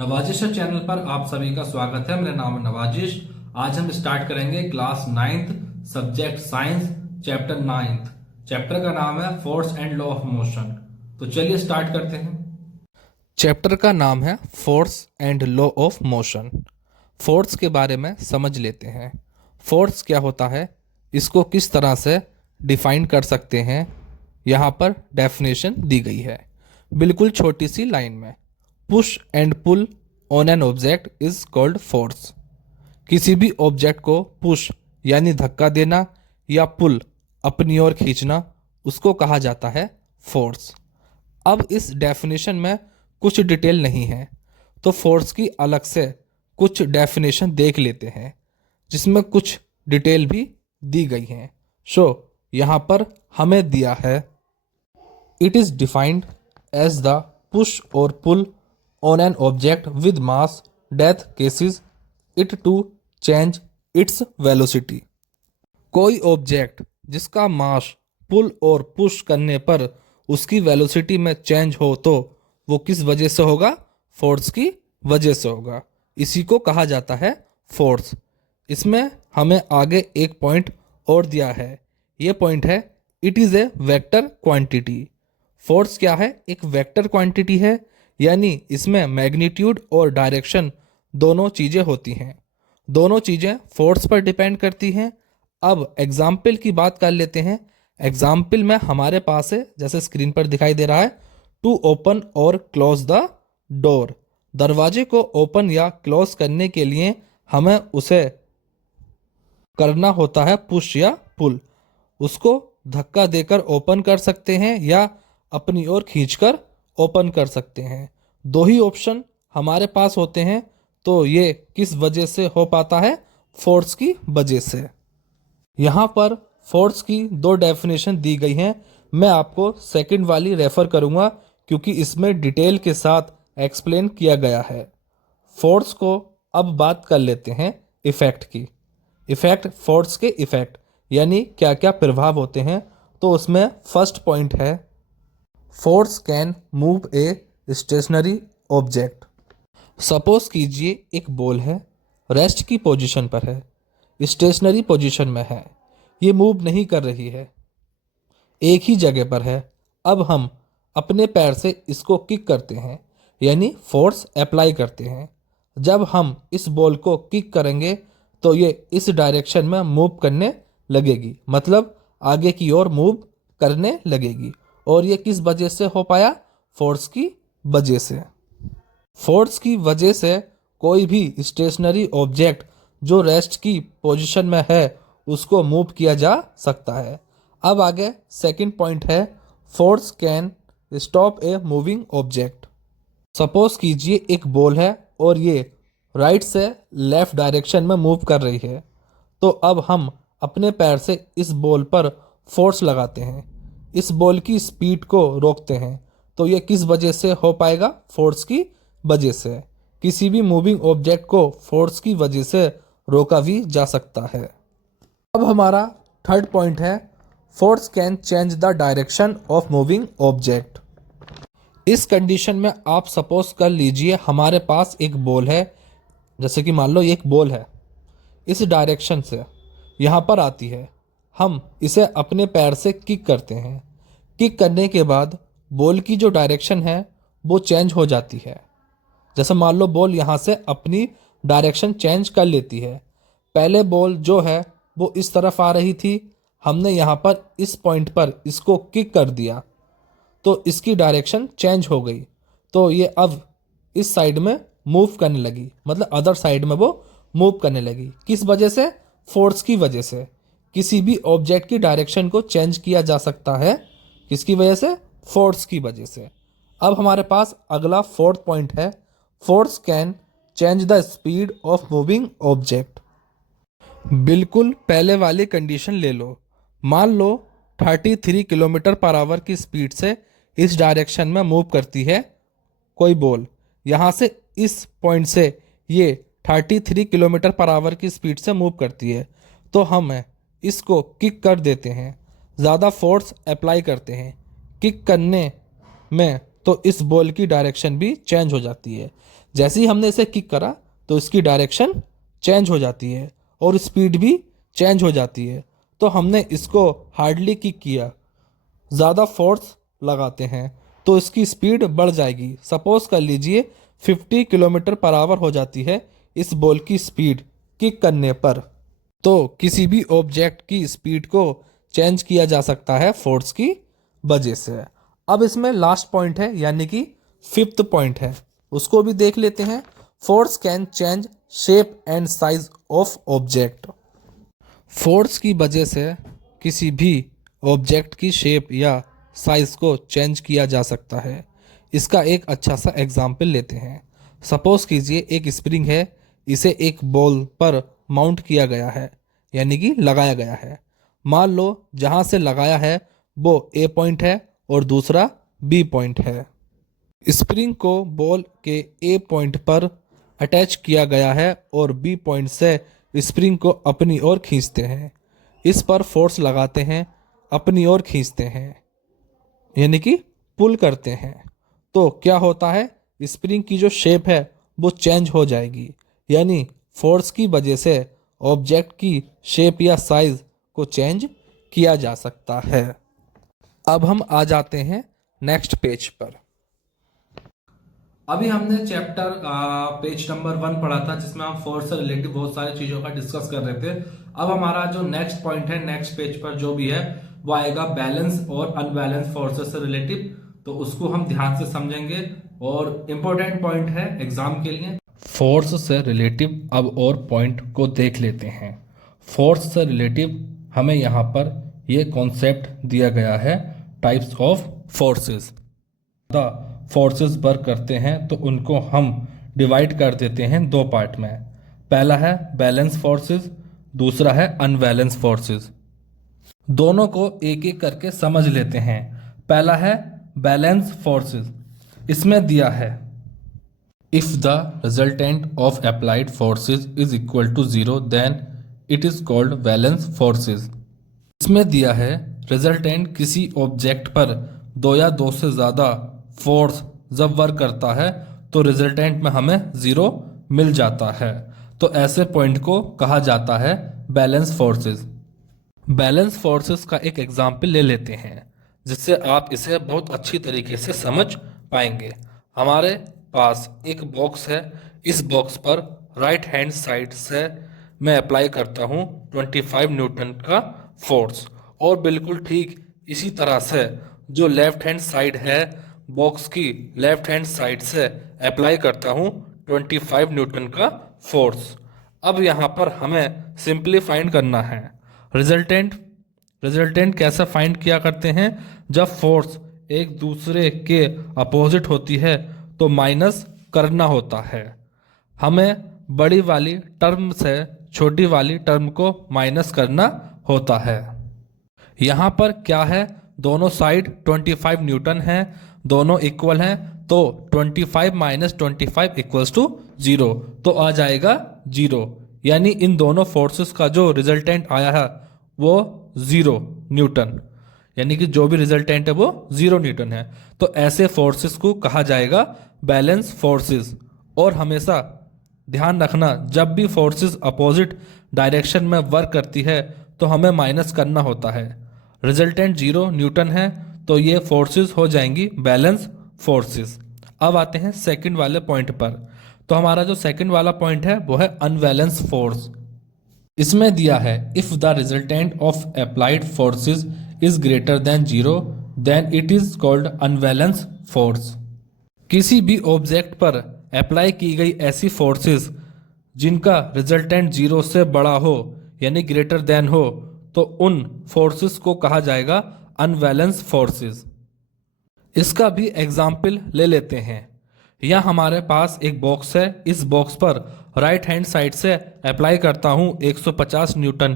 नवाजिश channel पर आप सभी का स्वागत है। मेरा नाम है नवाजिश। आज हम स्टार्ट करेंगे class 9th subject science chapter 9th। Chapter का नाम है force and law of motion. तो चलिए स्टार्ट करते हैं। चैप्टर का नाम है force and law of motion. Force के बारे में समझ लेते हैं। फोर्स क्या होता है, इसको किस तरह से डिफाइन कर सकते हैं, यहाँ पर डेफिनेशन दी गई है बिल्कुल छोटी सी लाइन में। Push and pull on an object is called force. किसी भी ऑब्जेक्ट को पुश यानी धक्का देना या पुल अपनी ओर खींचना, उसको कहा जाता है फोर्स। अब इस डेफिनेशन में कुछ डिटेल नहीं है, तो फोर्स की अलग से कुछ डेफिनेशन देख लेते हैं जिसमें कुछ डिटेल भी दी गई हैं। यहाँ पर हमें दिया है, it is defined as the push और pull on an object with mass that causes it to change its velocity। कोई ऑब्जेक्ट जिसका मास पुल और पुश करने पर उसकी वेलोसिटी में चेंज हो तो वो किस वजह से होगा, फोर्स की वजह से होगा। इसी को कहा जाता है फोर्स। इसमें हमें आगे एक पॉइंट और दिया है, ये पॉइंट है it is a vector quantity. Force क्या है, एक वेक्टर क्वांटिटी है, यानी इसमें मैग्नीट्यूड और डायरेक्शन दोनों चीज़ें होती हैं। दोनों चीज़ें फोर्स पर डिपेंड करती हैं। अब एग्जाम्पल की बात कर लेते हैं। एग्जाम्पल में हमारे पास है, जैसे स्क्रीन पर दिखाई दे रहा है, टू ओपन और क्लोज द डोर। दरवाजे को ओपन या क्लोज करने के लिए हमें उसे करना होता है पुश या पुल। उसको धक्का देकर ओपन कर सकते हैं या अपनी ओर खींचकर ओपन कर सकते हैं। दो ही ऑप्शन हमारे पास होते हैं, तो ये किस वजह से हो पाता है, फोर्स की वजह से। यहाँ पर फोर्स की दो डेफिनेशन दी गई हैं। मैं आपको सेकंड वाली रेफर करूँगा क्योंकि इसमें डिटेल के साथ एक्सप्लेन किया गया है। फोर्स को अब बात कर लेते हैं इफ़ेक्ट की। इफ़ेक्ट, फोर्स के इफ़ेक्ट यानी क्या क्या प्रभाव होते हैं। तो उसमें फर्स्ट पॉइंट है, force can move a stationary object. Suppose कीजिए एक बॉल है, रेस्ट की पोजीशन पर है, स्टेशनरी पोजीशन में है, ये मूव नहीं कर रही है, एक ही जगह पर है। अब हम अपने पैर से इसको किक करते हैं यानी फोर्स अप्लाई करते हैं। जब हम इस बॉल को किक करेंगे तो ये इस डायरेक्शन में मूव करने लगेगी, मतलब आगे की ओर मूव करने लगेगी। और ये किस वजह से हो पाया, फोर्स की वजह से। फोर्स की वजह से कोई भी स्टेशनरी ऑब्जेक्ट जो रेस्ट की पोजीशन में है उसको मूव किया जा सकता है। अब आगे सेकंड पॉइंट है, force can stop a moving object. Suppose कीजिए एक बॉल है और ये राइट से लेफ्ट डायरेक्शन में मूव कर रही है, तो अब हम अपने पैर से इस बॉल पर फोर्स लगाते हैं, इस बॉल की स्पीड को रोकते हैं। तो ये किस वजह से हो पाएगा, फोर्स की वजह से। किसी भी मूविंग ऑब्जेक्ट को फोर्स की वजह से रोका भी जा सकता है। अब हमारा थर्ड पॉइंट है, force can change the direction of moving object. इस कंडीशन में आप सपोज कर लीजिए हमारे पास एक बॉल है, जैसे कि मान लो ये एक बॉल है, इस डायरेक्शन से यहाँ पर आती है। हम इसे अपने पैर से किक करते हैं। किक करने के बाद बॉल की जो डायरेक्शन है वो चेंज हो जाती है। जैसे मान लो बॉल यहाँ से अपनी डायरेक्शन चेंज कर लेती है। पहले बॉल जो है वो इस तरफ आ रही थी, हमने यहाँ पर इस पॉइंट पर इसको किक कर दिया तो इसकी डायरेक्शन चेंज हो गई। तो ये अब इस साइड में मूव करने लगी, मतलब अदर साइड में वो मूव करने लगी। किस वजह से, फोर्स की वजह से। किसी भी ऑब्जेक्ट की डायरेक्शन को चेंज किया जा सकता है, किसकी वजह से, फोर्स की वजह से। अब हमारे पास अगला फोर्थ पॉइंट है, force can change the speed of moving object. बिल्कुल पहले वाली कंडीशन ले लो। मान लो 33 किलोमीटर पर आवर की स्पीड से इस डायरेक्शन में मूव करती है कोई बॉल। यहाँ से इस पॉइंट से ये 33 किलोमीटर पर आवर की स्पीड से मूव करती है, तो हम इसको किक कर देते हैं, ज़्यादा फोर्स अप्लाई करते हैं। किक करने में तो इस बॉल की डायरेक्शन भी चेंज हो जाती है। जैसे ही हमने इसे किक करा तो इसकी डायरेक्शन चेंज हो जाती है और स्पीड भी चेंज हो जाती है। तो हमने इसको हार्डली किक किया, ज़्यादा फोर्स लगाते हैं तो इसकी स्पीड बढ़ जाएगी। सपोज कर लीजिए 50 किलोमीटर पर आवर हो जाती है इस बॉल की स्पीड किक करने पर। तो किसी भी ऑब्जेक्ट की स्पीड को चेंज किया जा सकता है फोर्स की वजह से। अब इसमें लास्ट पॉइंट है यानी कि फिफ्थ पॉइंट है, उसको भी देख लेते हैं। Force can change shape and size of object. Force की वजह से किसी भी ऑब्जेक्ट की शेप या साइज को चेंज किया जा सकता है। इसका एक अच्छा सा एग्जाम्पल लेते हैं। सपोज कीजिए एक स्प्रिंग है, इसे एक बॉल पर माउंट किया गया है यानी कि लगाया गया है। मान लो जहाँ से लगाया है वो ए पॉइंट है और दूसरा बी पॉइंट है। स्प्रिंग को बॉल के ए पॉइंट पर अटैच किया गया है और बी पॉइंट से स्प्रिंग को अपनी ओर खींचते हैं। इस पर फोर्स लगाते हैं, अपनी ओर खींचते हैं यानी कि पुल करते हैं। तो क्या होता है, स्प्रिंग की जो शेप है वो चेंज हो जाएगी, यानी फोर्स की वजह से ऑब्जेक्ट की शेप या साइज को चेंज किया जा सकता है। अब हम आ जाते हैं नेक्स्ट पेज पर। अभी हमने चैप्टर पेज नंबर 1 पढ़ा था जिसमें हम फोर्स से रिलेटेड बहुत सारी चीजों का डिस्कस कर रहे थे। अब हमारा जो नेक्स्ट पॉइंट है, नेक्स्ट पेज पर जो भी है वो आएगा बैलेंस और अनबैलेंस फोर्सेस से रिलेटिव। तो उसको हम ध्यान से समझेंगे और इम्पोर्टेंट पॉइंट है एग्जाम के लिए। फोर्स से रिलेटिव अब और पॉइंट को देख लेते हैं। फोर्स से रिलेटिव हमें यहाँ पर ये कॉन्सेप्ट दिया गया है, types of forces. The forces work करते हैं तो उनको हम डिवाइड कर देते हैं दो पार्ट में। पहला है बैलेंस फोर्सेस, दूसरा है अनबैलेंस फोर्सेस। दोनों को एक एक करके समझ लेते हैं। पहला है बैलेंस फोर्सेस। इसमें दिया है if the resultant of applied forces is equal to 0 then it is called balance forces. इसमें दिया है रिजल्टेंट किसी ऑब्जेक्ट पर दो या दो से ज़्यादा फोर्स जब वर्क करता है तो रिजल्टेंट में हमें 0 मिल जाता है। तो ऐसे पॉइंट को कहा जाता है बैलेंस फोर्सेस। बैलेंस फोर्सेस का एक एग्जाम्पल ले लेते हैं जिससे आप इसे बहुत अच्छी तरीके से समझ पाएंगे। हमारे पास एक बॉक्स है, इस बॉक्स पर राइट हैंड साइड से मैं अप्लाई करता हूँ 25 न्यूटन का फोर्स, और बिल्कुल ठीक इसी तरह से जो लेफ्ट हैंड साइड है बॉक्स की लेफ्ट हैंड साइड से अप्लाई करता हूँ 25 न्यूटन का फोर्स। अब यहाँ पर हमें सिंपली फाइंड करना है रिजल्टेंट कैसे फाइंड किया करते हैं, जब फोर्स एक दूसरे के अपोजिट होती है तो माइनस करना होता है। हमें बड़ी वाली टर्म से छोटी वाली टर्म को माइनस करना होता है। यहाँ पर क्या है, दोनों साइड 25 न्यूटन हैं, दोनों इक्वल हैं, तो 25 माइनस 25 इक्वल्स टू 0, तो आ जाएगा 0। यानी इन दोनों फोर्सेस का जो रिजल्टेंट आया है वो 0 न्यूटन, यानी कि जो भी रिजल्टेंट है वो 0 न्यूटन है। तो ऐसे फोर्सेस को कहा जाएगा बैलेंस फोर्सेस। और हमेशा ध्यान रखना, जब भी फोर्सेस अपोजिट डायरेक्शन में वर्क करती है तो हमें माइनस करना होता है। रिजल्टेंट 0 न्यूटन है तो ये फोर्सेस हो जाएंगी बैलेंस फोर्सेस। अब आते हैं सेकंड वाले पॉइंट पर। तो हमारा जो सेकंड वाला पॉइंट है वो है अनबैलेंस फोर्स। इसमें दिया है if the resultant of applied forces is greater than 0 then it is called unbalance force. किसी भी ऑब्जेक्ट पर अप्लाई की गई ऐसी फोर्सेस जिनका रिजल्टेंट 0 से बड़ा हो यानी ग्रेटर देन हो तो उन फोर्सेस को कहा जाएगा अनबैलेंस फोर्सेस। इसका भी एग्जाम्पल ले लेते हैं। यह हमारे पास एक बॉक्स है, इस बॉक्स पर राइट हैंड साइड से अप्लाई करता हूँ 150 न्यूटन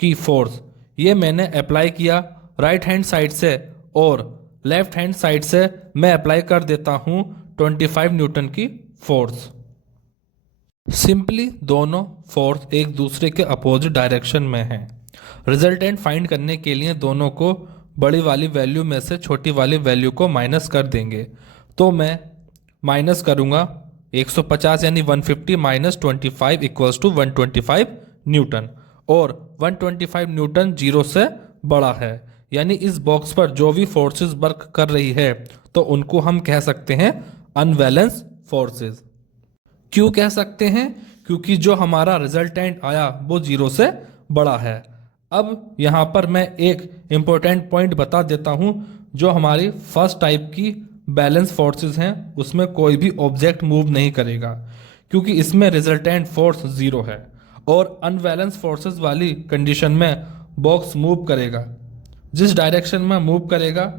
की फोर्स। ये मैंने अप्लाई किया राइट हैंड साइड से, और लेफ्ट हैंड साइड से मैं अप्लाई कर देता हूँ 25 न्यूटन की फोर्स। सिंपली दोनों फोर्स एक दूसरे के अपोजिट डायरेक्शन में हैं। रिजल्टेंट फाइंड करने के लिए दोनों को बड़ी वाली वैल्यू में से छोटी वाली वैल्यू को माइनस कर देंगे। तो मैं माइनस करूँगा 150 यानी 150 माइनस 25 इक्वल्स टू 125 न्यूटन, और 125 न्यूटन 0 से बड़ा है, यानी इस बॉक्स पर जो भी फोर्सेस वर्क कर रही है तो उनको हम कह सकते हैं अनबैलेंस फोर्सेस। क्यों कह सकते हैं? क्योंकि जो हमारा रिजल्टेंट आया वो 0 से बड़ा है। अब यहाँ पर मैं एक इम्पोर्टेंट पॉइंट बता देता हूँ, जो हमारी फर्स्ट टाइप की बैलेंस फोर्सेस हैं उसमें कोई भी ऑब्जेक्ट मूव नहीं करेगा, क्योंकि इसमें रिजल्टेंट फोर्स 0 है, और अनबैलेंस फोर्सेस वाली कंडीशन में बॉक्स मूव करेगा जिस डायरेक्शन में मूव करेगा,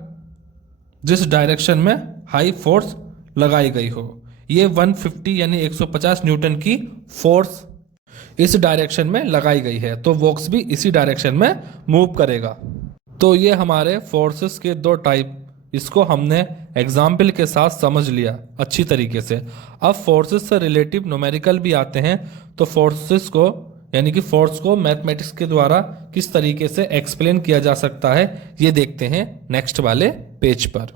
जिस डायरेक्शन में हाई फोर्स लगाई गई हो। ये 150 यानी 150 न्यूटन की फोर्स इस डायरेक्शन में लगाई गई है, तो बॉक्स भी इसी डायरेक्शन में मूव करेगा। तो ये हमारे फोर्सेस के दो टाइप, इसको हमने एग्जाम्पल के साथ समझ लिया अच्छी तरीके से। अब फोर्सेस से रिलेटिव न्यूमेरिकल भी आते हैं, तो फोर्सेस को यानी कि फोर्स को मैथमेटिक्स के द्वारा किस तरीके से एक्सप्लेन किया जा सकता है ये देखते हैं नेक्स्ट वाले पेज पर।